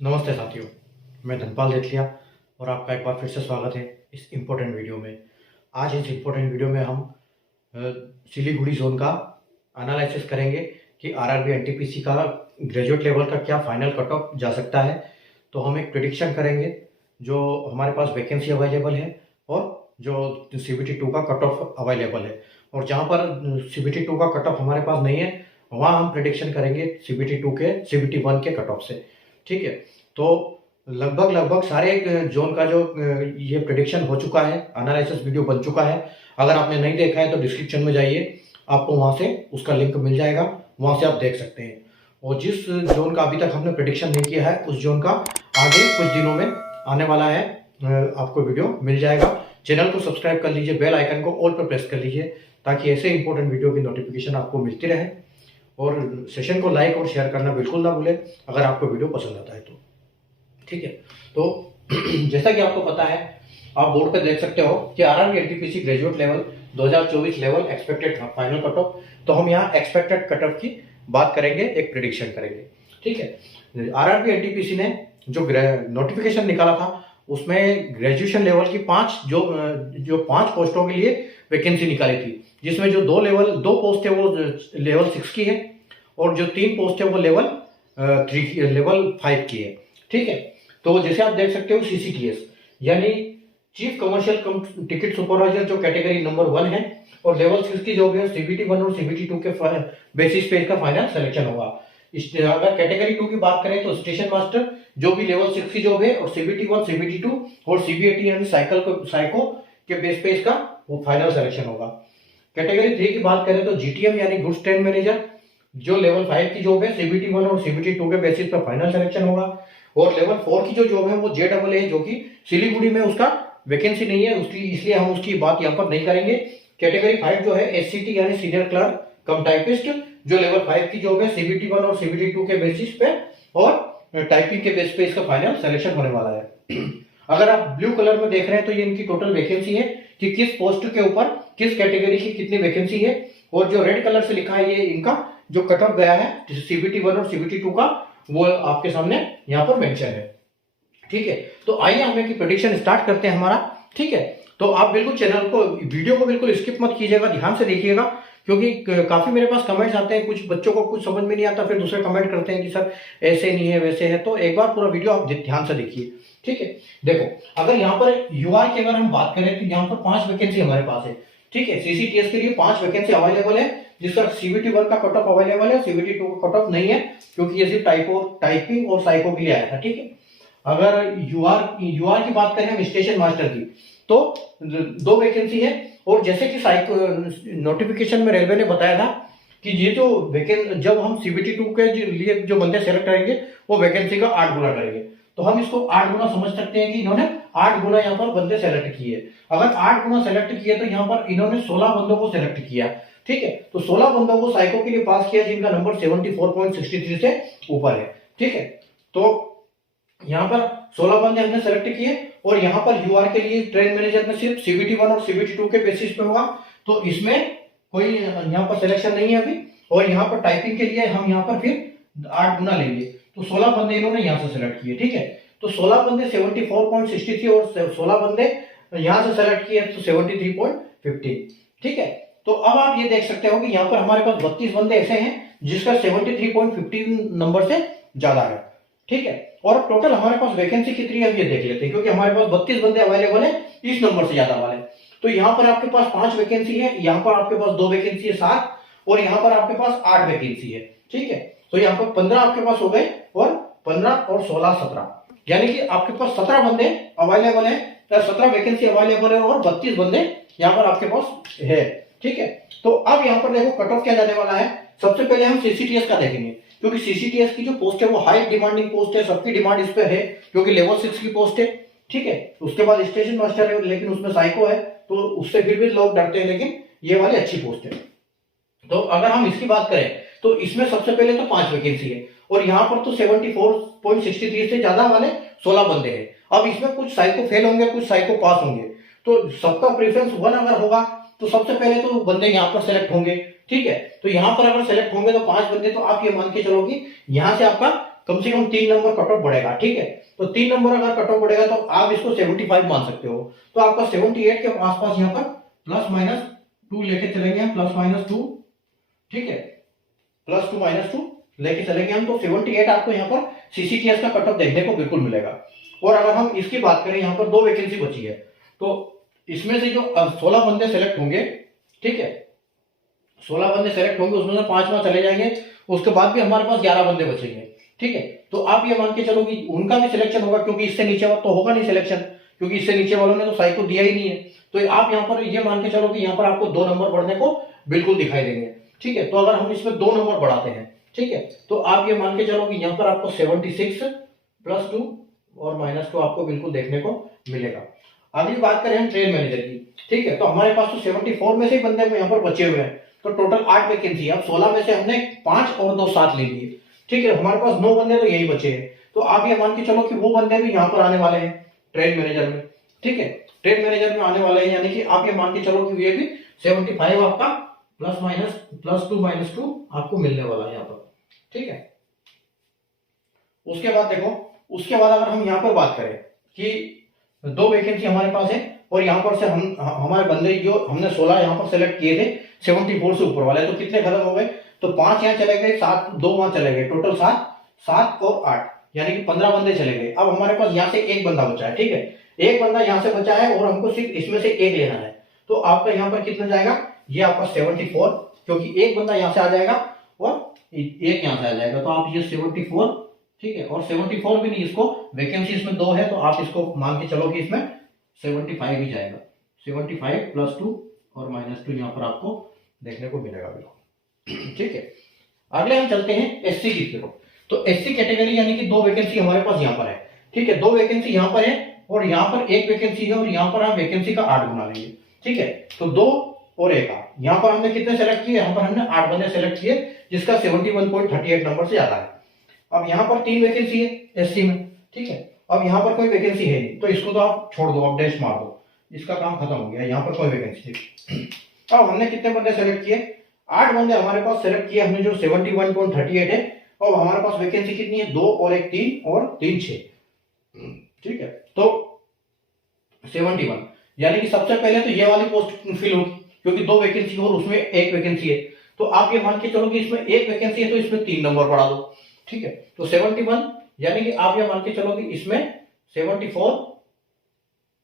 नमस्ते साथियों, मैं धनपाल देथलिया और आपका एक बार फिर से स्वागत है इस इम्पोर्टेंट वीडियो में। आज इस इम्पोर्टेंट वीडियो में हम सिलीगुड़ी जोन का एनालिसिस करेंगे कि आरआरबी एनटीपीसी का ग्रेजुएट लेवल का क्या फाइनल कट ऑफ जा सकता है। तो हम एक प्रिडिक्शन करेंगे जो हमारे पास वैकेंसी अवेलेबल है और जो CBT 2 का कट ऑफ अवेलेबल है, और जहाँ पर CBT 2 का कट ऑफ हमारे पास नहीं है वहाँ हम प्रिडिक्शन करेंगे CBT 2 के CBT 1 के कट ऑफ से। ठीक है, तो लगभग सारे जोन का जो ये प्रेडिक्शन हो चुका है, एनालिसिस वीडियो बन चुका है। अगर आपने नहीं देखा है तो डिस्क्रिप्शन में जाइए, आपको वहाँ से उसका लिंक मिल जाएगा, वहाँ से आप देख सकते हैं। और जिस जोन का अभी तक हमने प्रेडिक्शन नहीं किया है उस जोन का आगे कुछ दिनों में आने वाला है, आपको वीडियो मिल जाएगा। चैनल को सब्सक्राइब कर लीजिए, बेल आइकन को ऑल पर प्रेस कर लीजिए ताकि ऐसे इंपॉर्टेंट वीडियो की नोटिफिकेशन आपको मिलती रहे। और सेशन को लाइक और शेयर करना बिल्कुल ना भूलें अगर आपको वीडियो पसंद आता है तो। ठीक है, तो जैसा कि आपको पता है, आप बोर्ड पे देख सकते हो कि RRB NTPC graduate level 2024 level expected final cut off. तो हम यहाँ एक्सपेक्टेड कट ऑफ की बात करेंगे, एक प्रिडिक्शन करेंगे। ठीक है, आरआरबी एनटीपीसी ने जो नोटिफिकेशन निकाला था उसमें ग्रेजुएशन लेवल की जो पांच पोस्टों के लिए वैकेंसी निकाली थी, जिसमें जो दो पोस्ट है वो लेवल 6 की है और जो 3 पोस्ट है वो लेवल 5 की है। ठीक है, तो जैसे आप देख सकते हो CCTS यानी चीफ कमर्शियल टिकट सुपरवाइजर जो कैटेगरी नंबर 1 है, और लेवल 6 की जो है CBT 1 और CBT 2 के बेसिस पे इसका फाइनल सिलेक्शन होगा। अगर कैटेगरी 2 की बात करें तो स्टेशन मास्टर जो भी लेवल 6 की जॉब है, और CBT 1 CBT 2 और CBAT यानी साइको के बेस पे इसका वो फाइनल सिलेक्शन होगा। कैटेगरी 3 की बात करें तो GTM यानी गुड्स ट्रेन मैनेजर जो लेवल 5 की जॉब है, CBT 1 और CBT 2 के बेसिस पर फाइनल सिलेक्शन होगा। और लेवल 4 की जो जॉब है वो JAA है, जो कि सिलीगुड़ी में उसका वैकेंसी नहीं है उसकी, इसलिए हम उसकी बात यहाँ पर नहीं करेंगे। कैटेगरी 5 जो है SCT यानी सीनियर क्लर्क कम टाइपिस्ट जो लेवल 5 की जॉब है, CBT 1 और CBT 2 के बेसिस पे और टाइपिंग के बेस पे इसका फाइनल सिलेक्शन होने वाला है। अगर आप ब्लू कलर में देख रहे हैं तो ये इनकी टोटल वैकेंसी है कि किस पोस्ट के ऊपर किस कैटेगरी की कितनी वैकेंसी है, और जो रेड कलर से लिखा है ये इनका जो कट ऑफ गया है CBT 1 और CBT 2 का, वो आपके सामने यहाँ पर मेंशन है। ठीक है, तो आइए हम एक प्रेडिक्शन स्टार्ट करते हैं हमारा। ठीक है, तो आप बिल्कुल चैनल को वीडियो को बिल्कुल स्किप मत कीजिएगा, ध्यान से देखिएगा, क्योंकि काफी मेरे पास कमेंट्स आते हैं, कुछ बच्चों को कुछ समझ में नहीं आता, फिर दूसरे कमेंट करते हैं कि सर ऐसे नहीं है वैसे है। तो एक बार पूरा वीडियो आप ध्यान से देखिए। ठीक है, देखो अगर यहाँ पर UR की अगर हम बात करें तो यहाँ पर 5 वैकेंसी हमारे पास है। ठीक है, CCTS के लिए 5 वैकेंसी अवेलेबल है, जिसका CBT 1 का कट ऑफ अवेलेबल है, CBT 2 का कट ऑफ नहीं है क्योंकि ये सिर्फ टाइपिंग और साइको के लिए आया था। ठीक है, अगर यूआर की बात करें हम स्टेशन मास्टर की तो 2 वैकेंसी है, और जैसे कि साइको नोटिफिकेशन में रेलवे ने बताया था कि ये जो जब हम CBT 2 के लिए जो बंदे सेलेक्ट करेंगे वो वैकेंसी का 8 गुना करेंगे, तो हम इसको 8 गुना समझ सकते हैं कि इन्होंने 8 गुना यहाँ पर बंदे सेलेक्ट किए। अगर 8 गुना सेलेक्ट किए तो यहाँ पर इन्होंने 16 बंदों को सेलेक्ट किया। ठीक है, तो 16 बंदों को साइको के लिए पास किया जिनका नंबर 74.63 से ऊपर है। ठीक है, तो यहाँ पर 16 बंदे हमने सेलेक्ट किए, और यहाँ पर UR के लिए ट्रेन मैनेजर में सिर्फ CBT 1 और CBT 2 के बेसिस पे होगा, तो इसमें कोई यहाँ पर सिलेक्शन नहीं है अभी। और यहाँ पर टाइपिंग के लिए हम यहाँ पर फिर 8 गुना लेंगे, तो 16 बंदे इन्होंने यहाँ से सेलेक्ट किए। ठीक है, तो 16 बंदे 74.63 और 16 बंदे यहाँ से सेलेक्ट किए तो 73.50। ठीक है, तो अब आप ये देख सकते हो कि यहाँ पर हमारे पास 32 बंदे ऐसे हैं जिसका 73.15 नंबर से ज्यादा है। ठीक है, और टोटल हमारे पास वैकेंसी कितनी है ये देख लेते हैं, क्योंकि हमारे पास 32 बंदे अवेलेबल है इस नंबर से ज्यादा वाले। तो यहाँ पर आपके पास 5 वैकेंसी है, यहाँ पर आपके पास 2 वैकेंसी है 7, और यहाँ पर आपके पास 8 वैकेंसी है। ठीक है, तो यहाँ पर 15 आपके पास हो गए, और 15 और 16 17, यानी कि आपके पास 17 बंदे अवेलेबल है, 17 वैकेंसी अवेलेबल है, और 32 बंदे यहाँ पर आपके पास है। ठीक है, तो अब यहाँ पर देखो कट ऑफ क्या जाने वाला है। सबसे पहले हम CCTS का देखेंगे, क्योंकि CCTS की जो पोस्ट है वो हाई डिमांडिंग पोस्ट है, सबकी डिमांड इस पे है क्योंकि लेवल 6 की पोस्ट है। ठीक है, उसके बाद स्टेशन मास्टर है लेकिन उसमें साइको है, तो उससे फिर भी लोग डरते हैं, लेकिन ये वाली अच्छी पोस्ट है। तो अगर हम इसकी बात करें तो इसमें सबसे पहले तो 5 वैकेंसी है, और यहाँ पर तो 74.63 से ज्यादा वाले 16 बंदे हैं। अब इसमें कुछ साइको फेल होंगे, कुछ साइको पास होंगे, तो सबका प्रेफरेंस 1 अगर होगा तो सबसे पहले तो बंदे यहाँ पर सेलेक्ट होंगे। ठीक है, तो यहाँ पर अगर सेलेक्ट होंगे तो 5 बंदे, तो आप ये मान के चलो कि यहाँ से आपका कम से कम 3 नंबर कट ऑफ बढ़ेगा, ठीक है। तो 3 नंबर अगर कट ऑफ बढ़ेगा तो आप इसको 75 मान सकते हो। तो आपका 78 के आसपास यहाँ पर प्लस माइनस 2 लेके चलेंगे, प्लस माइनस 2, ठीक है, प्लस 2 माइनस 2 लेके चलेंगे हम। तो 78 आपको यहाँ पर सीसीटीएस का कट ऑफ देखने को बिल्कुल मिलेगा। और अगर हम इसकी बात करें, यहाँ पर 2 वैकेंसी बची है, तो इसमें से जो 16 बंदे सेलेक्ट होंगे, ठीक है, 16 बंदे सेलेक्ट होंगे, उसमें से 5 वहां चले जाएंगे, उसके बाद भी हमारे पास 11 बंदे बचेंगे, ठीक है। तो आप ये मान के चलो कि उनका भी सिलेक्शन होगा, क्योंकि इससे नीचे तो होगा नहीं सिलेक्शन, क्योंकि इससे नीचे वालों ने तो साई को दिया ही नहीं है। तो आप यहाँ पर ये मान के चलो कि यहाँ पर आपको 2 नंबर बढ़ने को बिल्कुल दिखाई देंगे, ठीक है। तो अगर हम इसमें 2 नंबर बढ़ाते हैं, ठीक है, तो आप ये मान के चलो कि यहाँ पर आपको 76 प्लस 2 और माइनस 2 आपको बिल्कुल देखने को मिलेगा। अगली बात करें हम ट्रेड मैनेजर की, ठीक है, तो हमारे पास तो 74 में से ही बंदे यहाँ पर बचे हुए हैं, तो टोटल 8 वैकेंसी है। अब 16 में से हमने 5 और 2 7 ले लिए, ठीक है, हमारे पास 9 बंदे तो यही बचे हैं। तो आप ये मान के चलो कि वो बंदे भी यहाँ पर आने वाले हैं ट्रेड मैनेजर में, ठीक है, ट्रेड मैनेजर में आने वाले हैं, यानी कि आप ये मान के चलो कि ये भी 75 आपका प्लस माइनस प्लस 2 माइनस 2 आपको मिलने वाला है यहाँ पर, ठीक है। उसके बाद देखो, उसके बाद अगर हम यहाँ पर बात करें कि 2 वैकेंसी हमारे पास है, और यहाँ पर से हम हमारे बंदे जो हमने 16 यहाँ पर सेलेक्ट किए थे 74 से ऊपर वाले, तो कितने खत्म हो गए, तो 5 यहाँ चले गए, 7 2 वहां चले गए, टोटल 7 और 8 यानी कि 15 बंदे चले गए। अब हमारे पास यहाँ से एक बंदा बचा है, ठीक है, एक बंदा यहाँ से बचा है और हमको सिर्फ इसमें से एक लेना है। तो आपका यहाँ पर कितना जाएगा, ये आपका 74, क्योंकि एक बंदा यहाँ से आ जाएगा और एक यहाँ से आ जाएगा, तो आप ये 74, ठीक है, और 74 भी नहीं, इसको वैकेंसी इसमें 2 है, तो आप इसको मान के चलो कि इसमें 75 ही जाएगा, 75 प्लस 2 और माइनस 2 यहाँ पर आपको देखने को मिलेगा बिल्कुल, ठीक है। अगले हम चलते हैं एससी की तरफ। तो एससी कैटेगरी यानी कि 2 वैकेंसी हमारे पास यहाँ पर है, ठीक है, 2 वैकेंसी यहाँ पर है और यहाँ पर 1 वैकेंसी है, और यहाँ पर हम वैकेंसी का 8 बना लेंगे, ठीक है। तो 2 और 1 8, यहाँ पर हमने कितने सेलेक्ट किए, यहाँ पर हमने 8 बंदे सेलेक्ट किए, जिसका 71.38 नंबर से ज्यादा है। अब यहाँ पर 3 वैकेंसी है एससी में, ठीक है, अब यहाँ पर कोई वैकेंसी है नहीं, तो इसको तो आप छोड़ दो, आप डैश मार दो, इसका काम खत्म हो गया, यहाँ पर कोई वैकेंसी नहीं। अब हमने कितने बंदे सेलेक्ट किए, 8 बंदे हमारे पास सेलेक्ट किए हमने, जो 71.38 है। और हमारे पास वैकेंसी कितनी है, 2 और 1 3 और 3 6, ठीक है। तो 71 यानी कि सबसे पहले तो ये वाली पोस्ट फिल होगी, क्योंकि 2 वैकेंसी और उसमें 1 वैकेंसी है। तो आप ये मान के चलो कि इसमें 1 वैकेंसी है, तो इसमें 3 नंबर बढ़ा दो, ठीक है। तो 71 यानी कि आप ये मान के चलो कि इसमें 74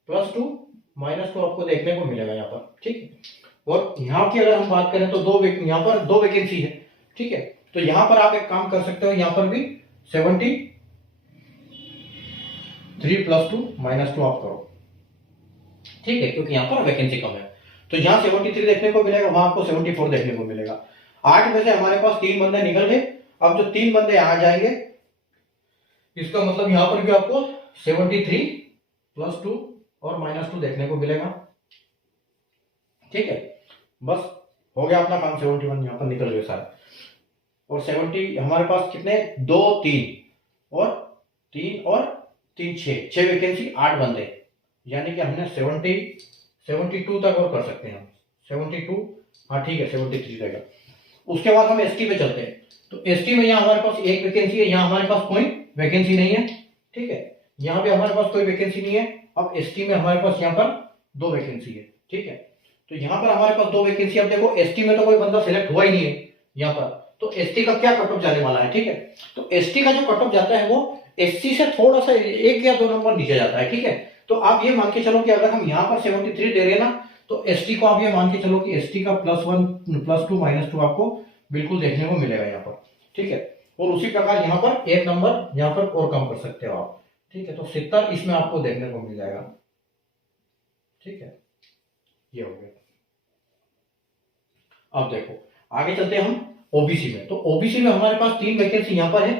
प्लस 2 माइनस 2 आपको देखने को मिलेगा यहाँ पर, ठीक है। और यहाँ की अगर हम बात करें तो यहाँ पर 2 वैकेंसी है, ठीक है। तो यहाँ पर आप एक काम कर सकते हो, यहाँ पर भी 73 प्लस 2 माइनस 2 आप करो, ठीक है, क्योंकि यहाँ पर वैकेंसी कम है। तो यहाँ 73 देखने को मिलेगा, वहां आपको 74 देखने को मिलेगा। 8 में से हमारे पास 3 बंदे निकल गए। अब जो 3 बंदे यहाँ जाएंगे, इसका मतलब यहाँ पर भी आपको 73 प्लस 2 और माइनस 2 देखने को मिलेगा, ठीक है। बस हो गया अपना काम, 71 यहाँ पर निकल गए सारे। और 70 हमारे पास कितने, 2 3 और 3 6 वैकेंसी, 8 बंदे, यानी कि हमने 72 तक और कर सकते हैं हम, 72, हाँ ठीक है, 73 रहेगा। उसके बाद हम एसटी पे चलते हैं। तो एसटी में यहाँ हमारे पास 1 वैकेंसी है, यहाँ हमारे पास कोई वैकेंसी नहीं है, ठीक है, यहाँ पे हमारे पास कोई वैकेंसी नहीं है। अब एसटी में हमारे पास यहाँ पर 2 वैकेंसी है, ठीक है। तो यहाँ पर हमारे पास 2 वैकेंसी। अब देखो एसटी में तो कोई बंदा सिलेक्ट हुआ ही नहीं है यहाँ पर, तो एसटी का क्या कट ऑफ जाने वाला है, ठीक है। तो एसटी का जो कट ऑफ जाता है वो एससी से थोड़ा सा 1 या 2 नंबर नीचे जाता है, ठीक है। तो आप ये मान के चलो कि अगर हम यहाँ पर 73 दे रहे हैं ना, तो एसटी को आप ये मान के चलो कि एसटी का +1 +2 -2 आपको बिल्कुल देखने को मिलेगा यहाँ पर, ठीक है। और उसी प्रकार यहाँ पर 1 नंबर यहाँ पर और कम कर सकते हो आप, ठीक है। तो 70 इसमें आपको देखने को मिल जाएगा, ठीक है, ये हो गया। अब देखो आगे चलते हैं हम ओबीसी में। तो ओबीसी में हमारे पास 3 वैकेंसी यहाँ पर है,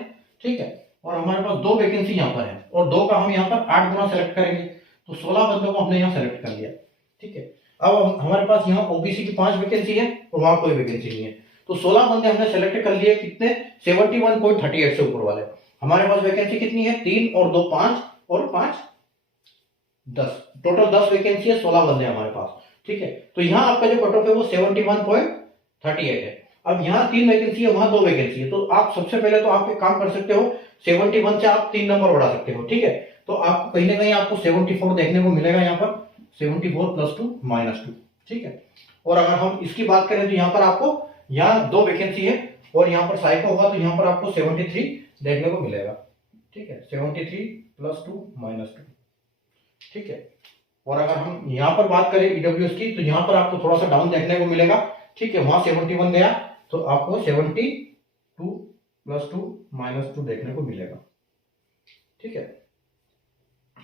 ठीक है, और हमारे पास 2 वैकेंसी यहाँ पर है, और 2 का हम यहाँ पर 8 गुना सेलेक्ट करेंगे, तो 16 बंदों को हमने यहाँ सेलेक्ट कर लिया, ठीक है। अब हमारे पास यहाँ ओबीसी की 5 वैकेंसी है और वहां कोई वैकेंसी नहीं है, तो 16 बंदे हमने सेलेक्ट कर लिए, कितने, 71.38 से ऊपर वाले। हमारे पास वैकेंसी कितनी है, 3 और 2 5 और 5 10, टोटल 10 वैकेंसी है, 16 बंदे हमारे पास, ठीक है। तो यहाँ आपका जो कट ऑफ है वो 71.38 है। अब यहाँ 3 वैकेंसी है, वहां 2 वैकेंसी है, तो आप सबसे पहले तो आप एक काम कर सकते हो, 71 से आप 3 नंबर बढ़ा सकते हो, ठीक है। तो आपको कहीं ना कहीं आपको 74 देखने को मिलेगा यहाँ पर, 74 + 2 -2, ठीक है। और अगर हम इसकी बात करें तो यहाँ पर आपको यहाँ 2 वैकेंसी है और यहाँ पर साइको होगा तो यहाँ पर आपको 73 देखने को मिलेगा, ठीक है। 73 + 2 -2, ठीक है। और अगर हम यहाँ पर बात करें ईडब्ल्यूएस की तो यहाँ पर आपको थोड़ा सा डाउन देखने को मिलेगा, ठीक है। वहां 71 गया तो आपको 72 + 2 -2 देखने को मिलेगा, ठीक है।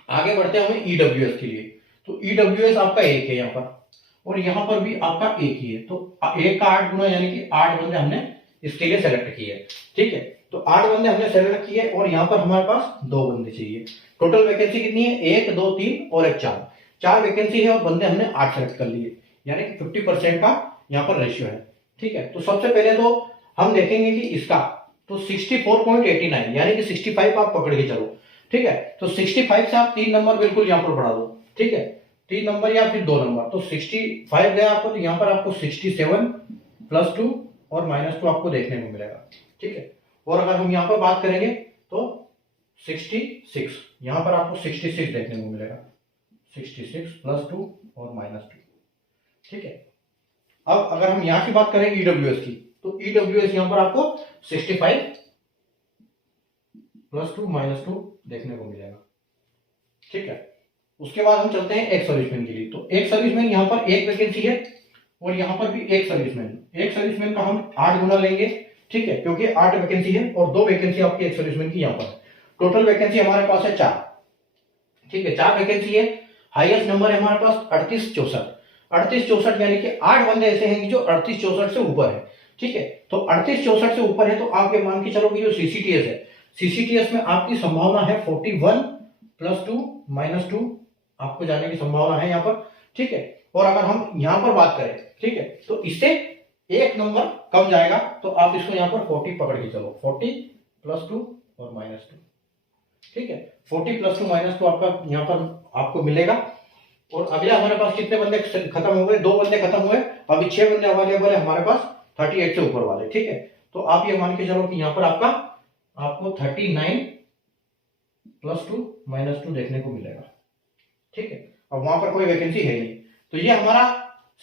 आगे बढ़ते हैं हमें ईडब्ल्यूएस के लिए, तो ईडब्ल्यूएस आपका 1 है यहाँ पर और यहाँ पर भी आपका 1 ही है, तो 1 का 8 गुना यानी कि 8 बंदे हमने इसके लिए सेलेक्ट किए, ठीक है। तो 8 बंदे हमने सेलेक्ट किए और यहाँ पर हमारे पास 2 बंदे चाहिए। टोटल वैकेंसी कितनी है? 1 2 3 और 1 4 वैकेंसी है और बंदे हमने 8 सेलेक्ट कर लिए, यानी कि 50% का यहाँ पर रेशियो है, ठीक है। तो सबसे पहले तो हम देखेंगे कि इसका तो 64.89 यानी कि 65 आप पकड़ के चलो, ठीक है। तो 65 से आप 3 नंबर बिल्कुल यहाँ पर बढ़ा दो, ठीक है, 3 नंबर या फिर 2 नंबर, तो 65 गया आपको, तो यहाँ पर आपको 67 + 2 और -2 आपको देखने को मिलेगा, ठीक है। और अगर हम यहाँ पर बात करेंगे तो 66 यहाँ पर आपको 66 देखने को मिलेगा, 66 + 2 और -2, ठीक है। अब अगर हम यहाँ की बात करें ईडब्ल्यूएस की, तो ईडब्ल्यूएस यहाँ पर आपको 65 + 2 -2 देखने को मिलेगा, ठीक है। उसके बाद हम चलते हैं एक सर्विसमैन के लिए, तो एक सर्विसमैन यहाँ पर 1 वैकेंसी है और यहाँ पर भी एक सर्विसमैन का हम 8 गुना लेंगे, ठीक है, क्योंकि 8 वैकेंसी है और 2 वैकेंसी आपकी एक सर्विसमैन की यहाँ पर। टोटल वैकेंसी हमारे पास है 4, ठीक है, 4 वैकेंसी है। हाईएस्ट नंबर है हमारे पास 3864 यानी कि 8 बंदे ऐसे हैं जो 3864 से ऊपर है, ठीक है। तो 3864 से ऊपर है तो आप ये मान के चलो कि जो सीसीटीएस है, सीसीटीएस में आपकी संभावना है 41 + 2 -2 आपको जाने की संभावना है यहाँ पर, ठीक है। और अगर हम यहाँ पर बात करें, ठीक है, तो इससे 1 नंबर कम जाएगा, तो आप इसको यहाँ पर 40 पकड़ के चलो, 40 + 2 और -2, ठीक है। 40 + 2 -2 आपका यहाँ पर आपको मिलेगा। और अगले हमारे पास कितने बंदे खत्म हो गए? 2 बंदे खत्म हुए, अभी 6 बंदे अवेलेबल है हमारे पास 38 से ऊपर वाले, ठीक है। तो आप ये मान के चलो कि यहाँ पर आपको 39 + 2 -2 देखने को मिलेगा, ठीक है। अब वहां पर कोई वैकेंसी है नहीं, तो ये हमारा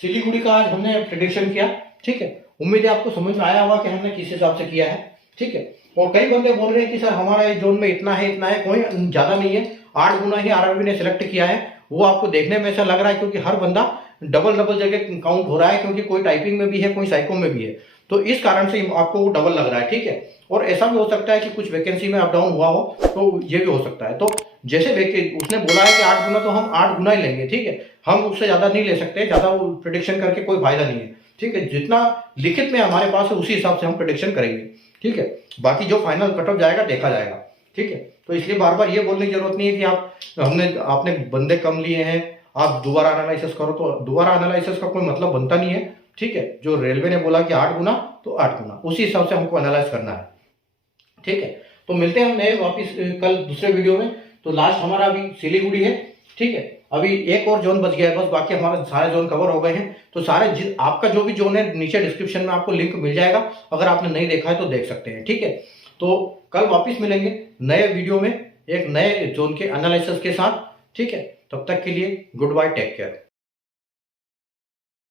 सिलीगुड़ी का आज हमने प्रेडिक्शन किया, ठीक है। उम्मीद है आपको समझ में आया होगा कि हमने किस हिसाब से किया है, ठीक है। और कई बंदे बोल रहे हैं कि सर हमारा जोन में इतना है, कोई ज्यादा नहीं है, 8 गुना ही आरआरबी ने सिलेक्ट किया है। वो आपको देखने में ऐसा लग रहा है क्योंकि हर बंदा डबल जगह काउंट हो रहा है, क्योंकि कोई टाइपिंग में भी है, कोई साइको में भी है, तो इस कारण से आपको वो डबल लग रहा है, ठीक है। और ऐसा भी हो सकता है कि कुछ वैकेंसी में अप डाउन हुआ हो, तो ये भी हो सकता है। तो जैसे उसने बोला है कि 8 गुना, तो हम 8 गुना ही लेंगे, ठीक है। हम उससे ज्यादा नहीं ले सकते, ज्यादा प्रिडिक्शन करके कोई फायदा नहीं है, ठीक है। जितना लिखित में हमारे पास है उसी हिसाब से हम प्रिडिक्शन करेंगे, ठीक है। बाकी जो फाइनल कट ऑफ जाएगा देखा जाएगा, ठीक है। तो इसलिए बार बार ये बोलने की जरूरत नहीं है कि आपने बंदे कम लिए हैं, आप दोबारा एनालिसिस करो, तो दोबारा एनालिसिस का कोई मतलब बनता नहीं है, ठीक है। जो रेलवे ने बोला कि 8 गुना, तो 8 गुना उसी हिसाब से हमको एनालाइज करना है, ठीक है। तो मिलते हैं हम नए वापिस कल दूसरे वीडियो में। तो लास्ट हमारा अभी सिलीगुड़ी है, ठीक है। अभी एक और जोन बच गया है बस, बाकी हमारे सारे जोन कवर हो गए हैं। तो सारे आपका जो भी जोन है नीचे डिस्क्रिप्शन में आपको लिंक मिल जाएगा, अगर आपने नहीं देखा है तो देख सकते हैं, ठीक है। तो कल वापिस मिलेंगे नए वीडियो में एक नए जोन के एनालिसिस के साथ, ठीक है। तब तक के लिए गुड बाय, टेक केयर।